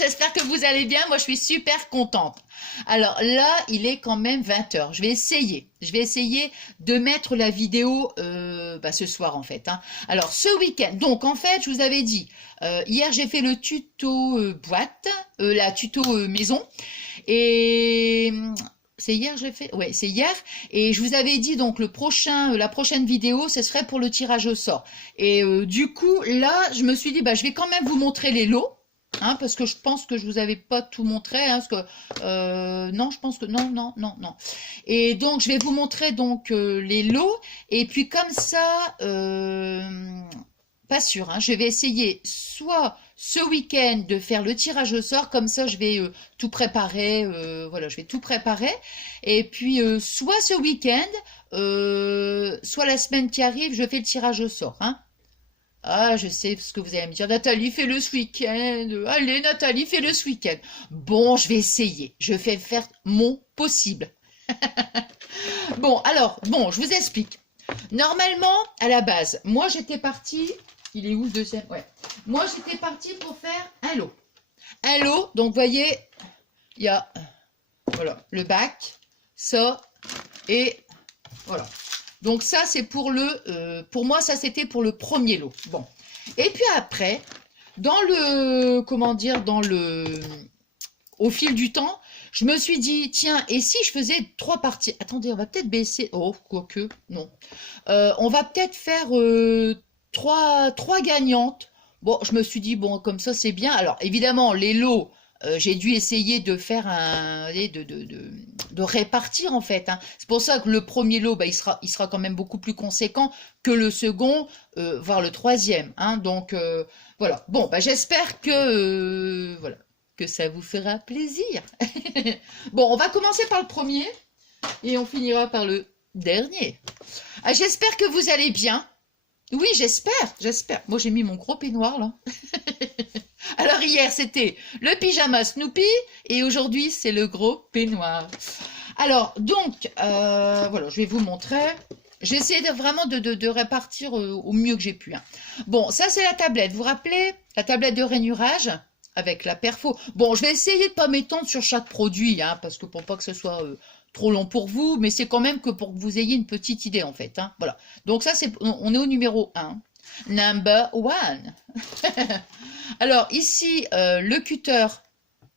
j'espère que vous allez bien. Moi, je suis super contente. Alors là, il est quand même 20 heures. Je vais essayer de mettre la vidéo ce soir en fait, hein. Alors ce week-end, donc en fait, je vous avais dit, hier j'ai fait le tuto boîte, la tuto maison. Et c'est hier j'ai fait, ouais, c'est hier. Et je vous avais dit donc la prochaine vidéo, ce serait pour le tirage au sort. Et du coup, là, je me suis dit, bah, je vais quand même vous montrer les lots. Hein, parce que je pense que je vous avais pas tout montré, hein, parce que non, je pense que non, non, non, non. Et donc je vais vous montrer donc les lots, et puis comme ça, pas sûr, hein, je vais essayer soit ce week-end de faire le tirage au sort, comme ça je vais tout préparer, voilà, je vais tout préparer, et puis soit ce week-end, soit la semaine qui arrive, je fais le tirage au sort, hein. Ah, je sais ce que vous allez me dire. Nathalie, fais-le ce week-end. Allez, Nathalie, fais-le ce week-end. Bon, je vais essayer. Je vais faire mon possible. Bon, alors, bon, je vous explique. Normalement, à la base, moi, j'étais partie... Il est où le deuxième? Ouais. Moi, j'étais partie pour faire un lot. Un lot, donc, vous voyez, il y a... Voilà, le bac, ça, et... Voilà. Donc ça, c'est pour pour moi, ça c'était pour le premier lot. Bon. Et puis après, dans le, comment dire, au fil du temps, je me suis dit, tiens, et si je faisais 3 parties? Attendez, on va peut-être baisser. Oh, quoique, non. On va peut-être faire 3 gagnantes. Bon, je me suis dit, bon, comme ça, c'est bien. Alors, évidemment, les lots, j'ai dû essayer de faire de répartir en fait, hein. C'est pour ça que le premier lot, bah, il sera quand même beaucoup plus conséquent que le second, voire le troisième, hein. Donc voilà. Bon, bah, j'espère que voilà, que ça vous fera plaisir. Bon, on va commencer par le premier et on finira par le dernier. Ah, j'espère que vous allez bien. Oui, j'espère. Moi, j'ai mis mon gros peignoir là. Alors hier, c'était le pyjama Snoopy et aujourd'hui, c'est le gros peignoir. Alors, donc, voilà, je vais vous montrer. J'ai essayé vraiment de répartir au mieux que j'ai pu, hein. Bon, ça, c'est la tablette. Vous vous rappelez? La tablette de rainurage avec la perfo. Bon, je vais essayer de ne pas m'étendre sur chaque produit, hein, parce que pour pas que ce soit trop long pour vous, mais c'est quand même que pour que vous ayez une petite idée, en fait, hein. Voilà. Donc ça, on est au numéro 1. Number 1. Alors, ici, le cutter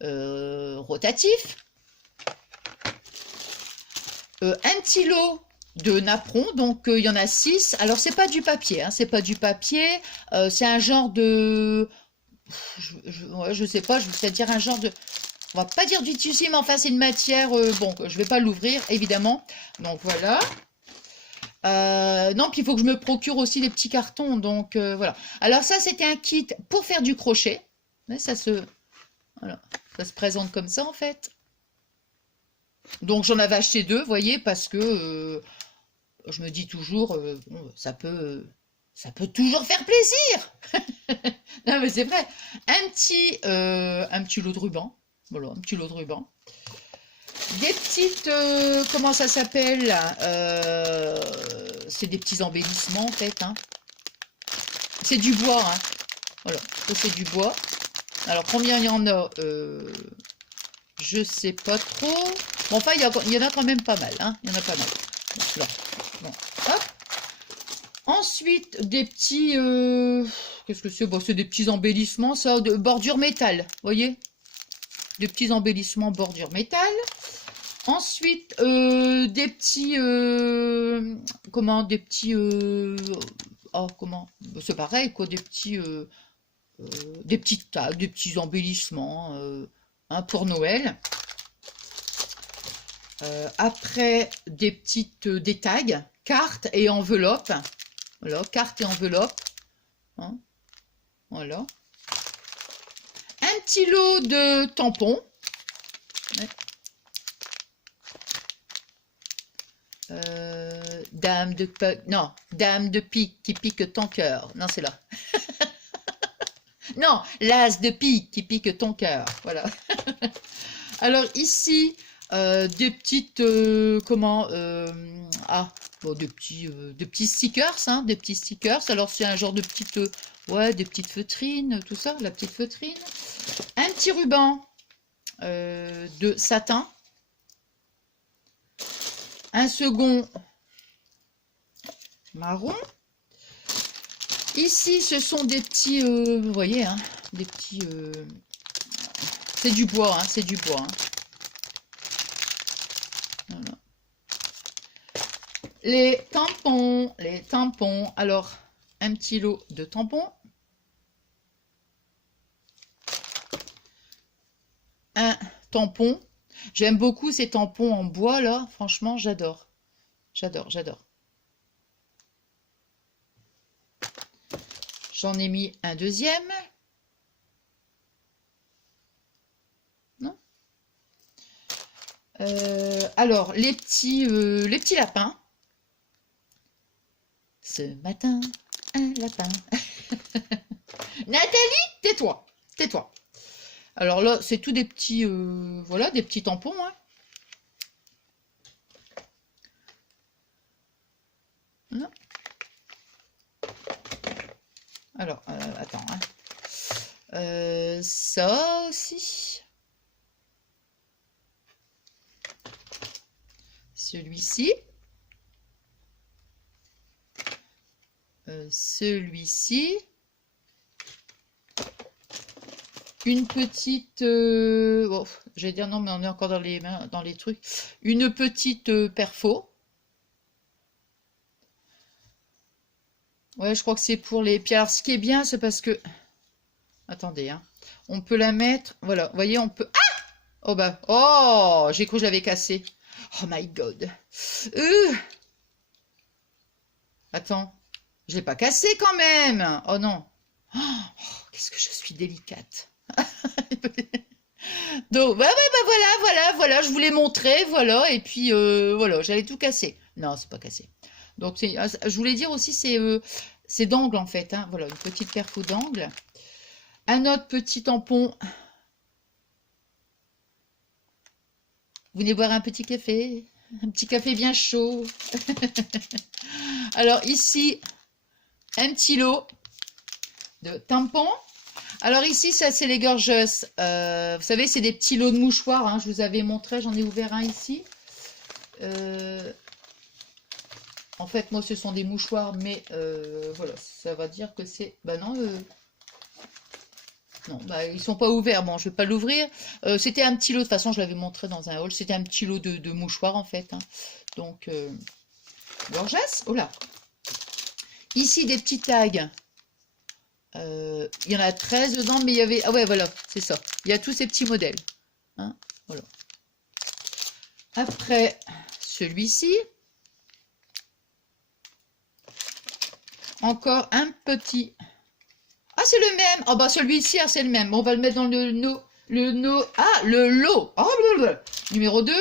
rotatif. Un petit lot de napperons, donc il y en a 6. Alors, c'est pas du papier, hein, c'est pas du papier. C'est un genre de... je sais pas, je vais dire un genre de... On va pas dire du tissu, mais enfin, c'est une matière... bon, je vais pas l'ouvrir, évidemment. Donc, voilà. Non, puis il faut que je me procure aussi des petits cartons, donc voilà. Alors ça, c'était un kit pour faire du crochet. Voilà, ça se présente comme ça en fait. Donc j'en avais acheté 2, vous voyez, parce que je me dis toujours, bon, ça peut toujours faire plaisir. Non mais c'est vrai. Un petit lot de ruban. Voilà, un petit lot de ruban. Des petites, comment ça s'appelle là, c'est des petits embellissements en fait, hein. C'est du bois, hein. Voilà, ça c'est du bois. Alors combien il y en a, je sais pas trop. Bon, enfin il y en a quand même pas mal, hein. Il y en a pas mal. Donc, là. Bon, hop. Ensuite des petits, qu'est-ce que c'est? Bon, c'est des petits embellissements, ça, de bordure métal, vous voyez? Des petits embellissements bordure métal. Ensuite, des petits, comment, des petits, oh, comment, c'est pareil, quoi, des petits tags, des petits embellissements, hein, pour Noël. Après, des tags, cartes et enveloppes. Voilà, cartes et enveloppes. Hein, voilà. Un petit lot de tampons. Ouais. Dame de pique qui pique ton cœur. Non, c'est là. Non, l'as de pique qui pique ton cœur. Voilà. Alors ici, des petites, comment, bon, des petits stickers, hein, des petits stickers. Alors c'est un genre de petite, ouais, des petites feutrines, tout ça, la petite feutrine. Un petit ruban de satin. Un second marron. Ici, ce sont des petits, vous voyez, hein, des petits... c'est du bois, hein, c'est du bois. Hein. Voilà. Les tampons, les tampons. Alors, un petit lot de tampons. Un tampon. J'aime beaucoup ces tampons en bois, là. Franchement, j'adore. J'adore, j'adore. J'en ai mis un deuxième. Non. Alors, les petits lapins. Ce matin, un lapin. Nathalie, tais-toi, tais-toi. Alors là, c'est tout des petits, voilà, des petits tampons. Hein. Non. Alors, attends. Hein. Ça aussi. Celui-ci. Celui-ci. Une petite... oh, j'allais dire non, mais on est encore dans les trucs. Une petite perfo. Ouais, je crois que c'est pour les... Puis alors, ce qui est bien, c'est parce que... Attendez, hein. On peut la mettre... Voilà, vous voyez, on peut... Ah! Oh bah... Oh! J'ai cru que je l'avais cassé. Oh my God. Attends. Je l'ai pas cassé quand même. Oh non. Oh, qu'est-ce que je suis délicate. Donc, bah, voilà, je vous l'ai montré, voilà, et puis, voilà, j'allais tout casser. Non, c'est pas cassé. Donc, je voulais dire aussi, c'est d'angle, en fait, hein. Voilà, une petite perfo d'angle. Un autre petit tampon. Vous venez boire un petit café? Un petit café bien chaud. Alors, ici, un petit lot de tampons. Alors ici, ça c'est les gorgeous. Vous savez, c'est des petits lots de mouchoirs. Hein, je vous avais montré, j'en ai ouvert un ici. En fait, moi, ce sont des mouchoirs, mais voilà, ça va dire que c'est... Bah non, non, bah, ils sont pas ouverts. Bon, je vais pas l'ouvrir. C'était un petit lot, de toute façon, je l'avais montré dans un haul. C'était un petit lot de mouchoirs, en fait. Hein. Donc, gorgeous. Oh là. Ici, des petits tags. Il y en a 13 dedans, mais il y avait... Ah ouais, voilà, c'est ça. Il y a tous ces petits modèles. Hein, voilà. Après, celui-ci. Encore un petit... Ah, c'est le même. Oh, bah celui-ci, ah, c'est le même. On va le mettre dans le lot. Oh, blablabla. Numéro 2.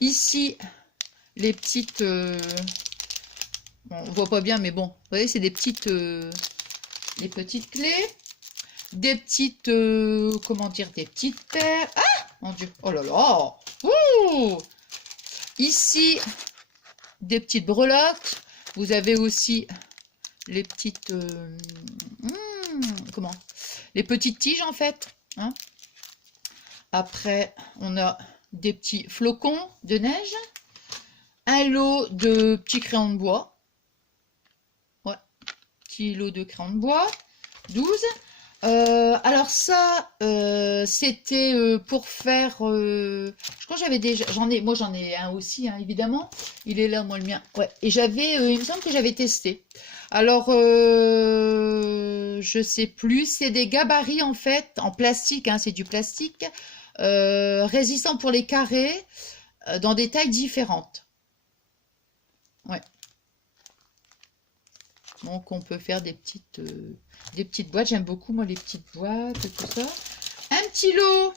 Ici, les petites... Bon, on voit pas bien, mais bon. Vous voyez, c'est des petites... les petites clés, des petites, comment dire, des petites paires. Ah, mon Dieu, oh là là, ouh. Ici, des petites breloques. Vous avez aussi les petites, comment, les petites tiges en fait. Hein. Après, on a des petits flocons de neige, un lot de petits crayons de bois. Lot de crayons de bois, 12. Alors ça, c'était pour faire... je crois que j'avais déjà... Moi j'en ai un aussi, hein, évidemment. Il est là, moi le mien. Ouais. Et j'avais... il me semble que j'avais testé. Alors, je sais plus. C'est des gabarits, en fait, en plastique. Hein, c'est du plastique. Résistant pour les carrés, dans des tailles différentes. Ouais. Donc, on peut faire des petites boîtes. J'aime beaucoup, moi, les petites boîtes, tout ça. Un petit lot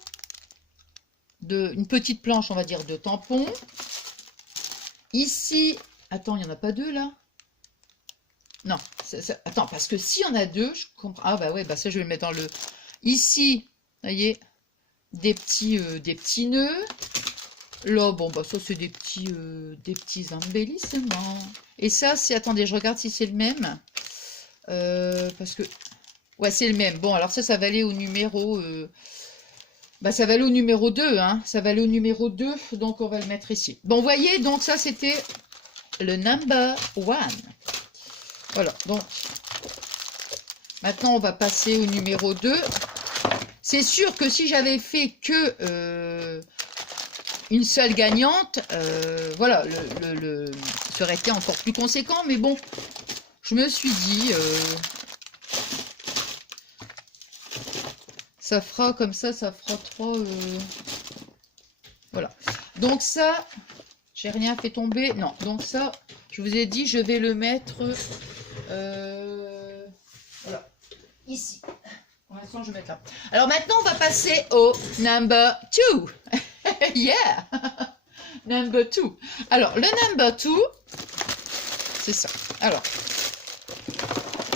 une petite planche, on va dire, de tampons. Ici, attends, il n'y en a pas deux, là? Non, attends, parce que s'il y en a deux, je comprends. Ah, bah ouais, bah ça, je vais le mettre dans le... Ici, vous voyez, des petits nœuds. Là, bon, bah ça, c'est des petits embellissements. Et ça, c'est... Attendez, je regarde si c'est le même. Parce que... Ouais, c'est le même. Bon, alors ça va aller au numéro... bah, ça va aller au numéro 2, hein. Ça va aller au numéro 2, donc on va le mettre ici. Bon, vous voyez, donc ça, c'était le number 1. Voilà, donc maintenant, on va passer au numéro 2. C'est sûr que si j'avais fait que une seule gagnante, voilà, ça aurait été encore plus conséquent. Mais bon, je me suis dit, ça fera comme ça fera 3. Voilà. Donc ça, j'ai rien fait tomber. Non, donc ça, je vous ai dit, je vais le mettre voilà, ici. Pour l'instant, je vais mettre là. Alors maintenant, on va passer au number 2. Yeah! Number 2. Alors, le number 2, c'est ça. Alors,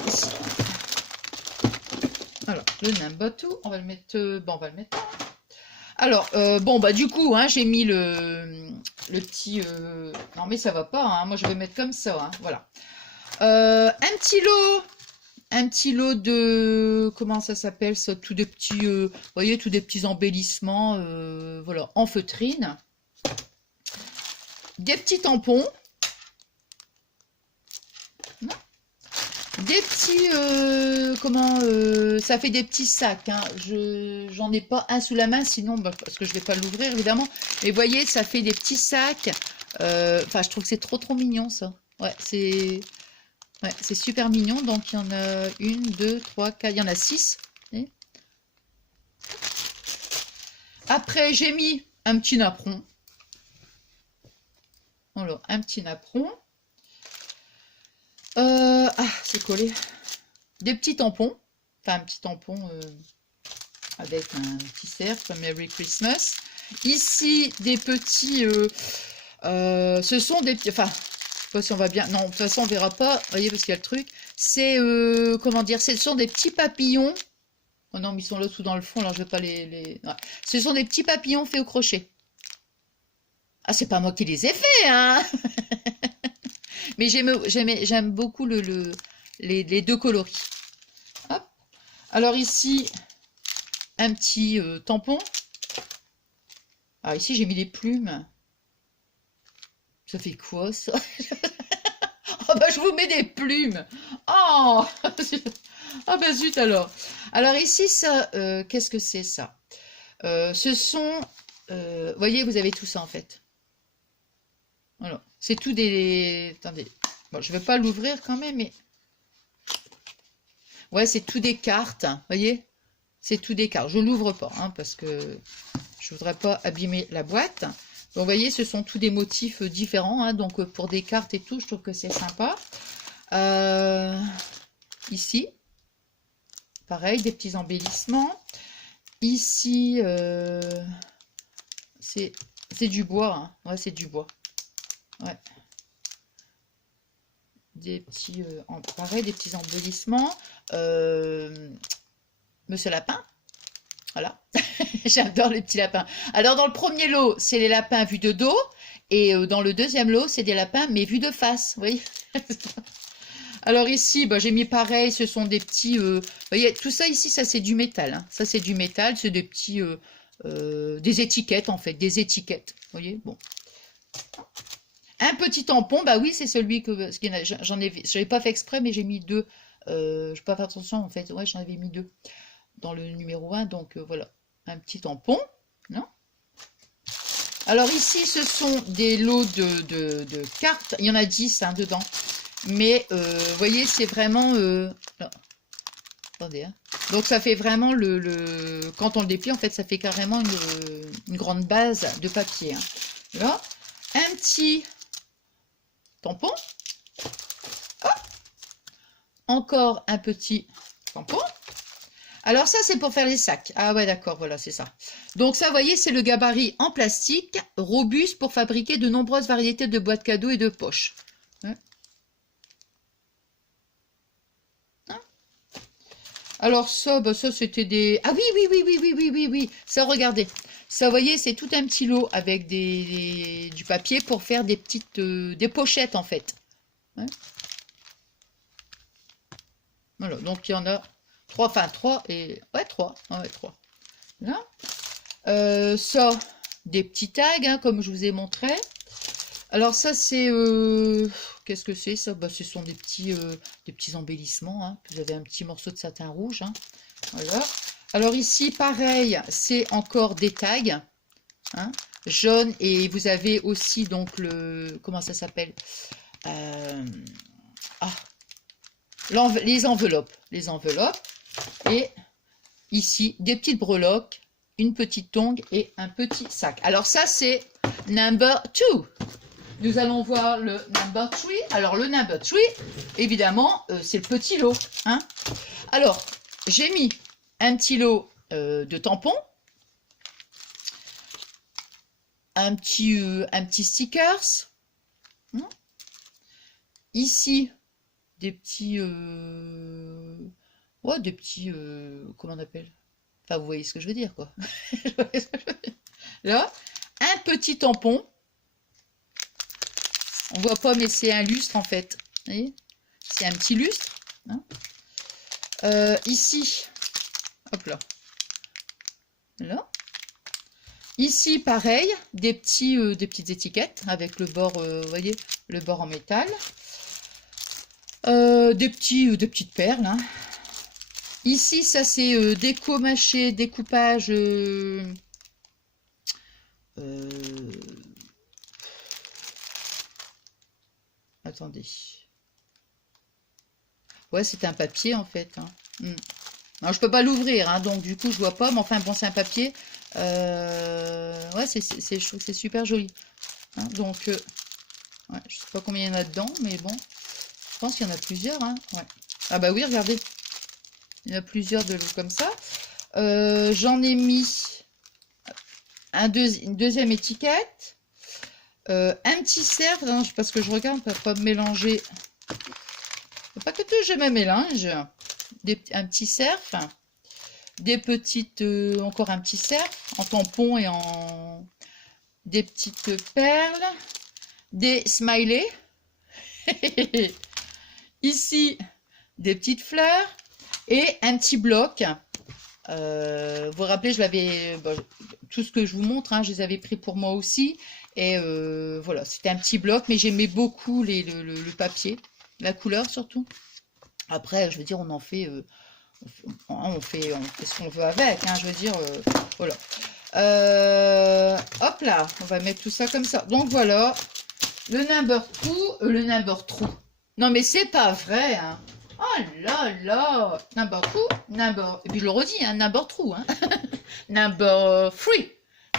ici. Alors, le number 2, on va le mettre... bon, on va le mettre là. Alors, bon, bah du coup, hein, j'ai mis le petit... non, mais ça va pas, hein. Moi, je vais mettre comme ça, hein. Voilà. Un petit lot de... Comment ça s'appelle ça? Tout des petits... vous voyez, tous des petits embellissements, voilà, en feutrine. Des petits tampons. Des petits... comment... ça fait des petits sacs, hein. J'en ai pas un sous la main, sinon... Bah, parce que je vais pas l'ouvrir, évidemment. Mais vous voyez, ça fait des petits sacs. Enfin, je trouve que c'est trop mignon, ça. Ouais, c'est... Ouais, c'est super mignon. Donc, il y en a 1, 2, 3, 4... Il y en a 6. Après, j'ai mis un petit napperon. Voilà, un petit napperon. Ah, c'est collé. Des petits tampons. Enfin, un petit tampon avec un petit cercle, Merry Christmas. Ici, des petits... ce sont des petits... Enfin, je sais pas si on va bien... Non, de toute façon, on verra pas. Vous voyez, parce qu'il y a le truc. C'est... comment dire? Ce sont des petits papillons. Oh non, mais ils sont là tout dans le fond, alors je vais pas les... Ouais. Ce sont des petits papillons faits au crochet. Ah, c'est pas moi qui les ai faits, hein. Mais j'aime beaucoup les deux coloris. Hop. Alors ici, un petit tampon. Alors ici, j'ai mis des plumes. Ça fait quoi, ça? Oh bah, je vous mets des plumes. Oh, ah bah zut alors. Alors ici, ça, qu'est-ce que c'est ça? Ce sont... vous voyez, vous avez tout ça en fait. Voilà. C'est tout des... Attendez. Bon, je ne vais pas l'ouvrir quand même, mais... Ouais, c'est tout des cartes. Vous voyez? C'est tout des cartes. Je ne l'ouvre pas, hein, parce que je ne voudrais pas abîmer la boîte. Donc, vous voyez, ce sont tous des motifs différents. Hein, donc, pour des cartes et tout, je trouve que c'est sympa. Ici, pareil, des petits embellissements. Ici, c'est du bois. Hein. Ouais, c'est du bois. Ouais. Des petits, pareil, des petits embellissements. Monsieur Lapin. Voilà. J'adore les petits lapins. Alors, dans le premier lot, c'est les lapins vus de dos. Et dans le deuxième lot, c'est des lapins, mais vus de face. Vous voyez? Alors ici, bah, j'ai mis pareil. Ce sont des petits... vous voyez, tout ça ici, ça c'est du métal. Hein. Ça, c'est du métal. C'est des petits... des étiquettes, en fait. Des étiquettes. Vous voyez? Bon. Un petit tampon, bah oui, c'est celui que... J'avais pas fait exprès, mais j'ai mis 2. Je n'ai pas fait attention, en fait. Ouais, j'en avais mis 2 dans le numéro 1. Donc, voilà. Un petit tampon. Non? Alors, ici, ce sont des lots de cartes. Il y en a 10 hein, dedans. Mais, vous voyez, c'est vraiment... Attendez, hein. Donc, ça fait vraiment quand on le déplie, en fait, ça fait carrément une grande base de papier. Hein. Là. Un petit... tampon. Hop. Encore un petit tampon. Alors ça, c'est pour faire les sacs. Ah ouais, d'accord, voilà, c'est ça. Donc ça, vous voyez, c'est le gabarit en plastique, robuste pour fabriquer de nombreuses variétés de boîtes cadeaux et de poches. Hein. Hein. Alors ça, bah ça c'était des... Ah oui. Ça, regardez. Ça, vous voyez, c'est tout un petit lot avec du papier pour faire des petites... des pochettes, en fait. Hein. Voilà, donc il y en a 3, enfin 3 et... Ouais, 3. Ouais, 3. Là. Ça, des petits tags, hein, comme je vous ai montré. Alors ça, c'est... qu'est-ce que c'est ça? Bah, ce sont des petits embellissements. Hein. Vous avez un petit morceau de satin rouge. Hein. Voilà. Alors ici, pareil, c'est encore des tags. Hein, jaune. Et vous avez aussi donc le... Comment ça s'appelle? Les enveloppes. Les enveloppes. Et ici, des petites breloques, une petite tongue et un petit sac. Alors ça, c'est number 2. Nous allons voir le number 3. Alors le number 3, évidemment, c'est le petit lot. Hein. Alors, j'ai mis un petit lot de tampons, un petit stickers. Hein. Ici, des petits... ouais, des petits... comment on appelle? Enfin, vous voyez ce que je veux dire, quoi. Là, un petit tampon. On voit pas, mais c'est un lustre, en fait. Vous voyez? C'est un petit lustre. Hein. Ici, hop là. Là. Ici, pareil, des petites étiquettes avec le bord, vous voyez, le bord en métal. Des petites perles. Hein. Ici, ça c'est déco mâché, découpage. Attendez. Ouais, c'est un papier en fait. Hein. Non, je peux pas l'ouvrir, hein, donc du coup je vois pas. Mais enfin bon, c'est un papier. Ouais, c'est super joli. Hein, donc, ouais, je sais pas combien il y en a dedans, mais bon, je pense qu'il y en a plusieurs. Hein, ouais. Ah bah oui, regardez. Il y en a plusieurs de comme ça. J'en ai mis une deuxième étiquette. Un petit cercle, hein, parce que je regarde pour pas me mélanger. Faut pas que tout je me mélange. Un petit cercle. Des petites... encore un petit cercle en tampon et en... Des petites perles. Des smileys. Ici, des petites fleurs. Et un petit bloc. Vous vous rappelez, je l'avais... Bon, tout ce que je vous montre, hein, je les avais pris pour moi aussi. Et voilà, c'était un petit bloc, mais j'aimais beaucoup le papier. La couleur surtout. Après, je veux dire, on en fait... on fait ce qu'on veut avec, hein, je veux dire, voilà. Hop là, on va mettre tout ça comme ça. Donc voilà, le number 2, le number 3. Non mais c'est pas vrai, hein. Oh là là, number 2, number, et puis je le redis, hein, number 3, hein. Number 3,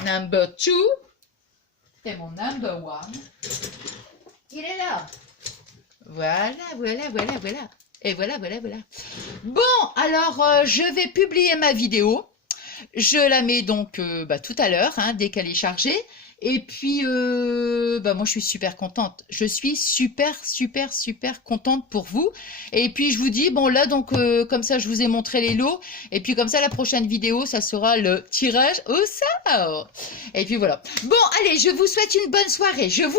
number 2, et mon number 1, il est là. Voilà, voilà, voilà, voilà. Et voilà, voilà, voilà. Bon, alors, je vais publier ma vidéo. Je la mets donc tout à l'heure, hein, dès qu'elle est chargée. Et puis, moi, je suis super contente. Je suis super, super, super contente pour vous. Et puis, je vous dis, bon, là, donc, comme ça, je vous ai montré les lots. Et puis, comme ça, la prochaine vidéo, ça sera le tirage au sort. Et puis, voilà. Bon, allez, je vous souhaite une bonne soirée. Je vous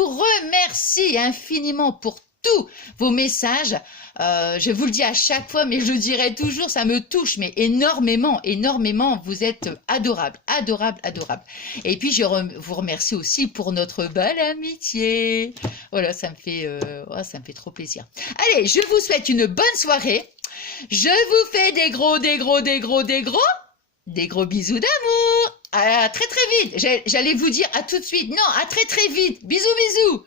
remercie infiniment pour tous vos messages. Je vous le dis à chaque fois, mais je le dirai toujours, ça me touche, mais énormément, énormément. Vous êtes adorables, adorables, adorables. Et puis, je vous remercie aussi pour notre belle amitié. Voilà, ça me fait trop plaisir. Allez, je vous souhaite une bonne soirée. Je vous fais des gros bisous d'amour. À très très vite. J'allais vous dire à tout de suite. Non, à très très vite. Bisous, bisous.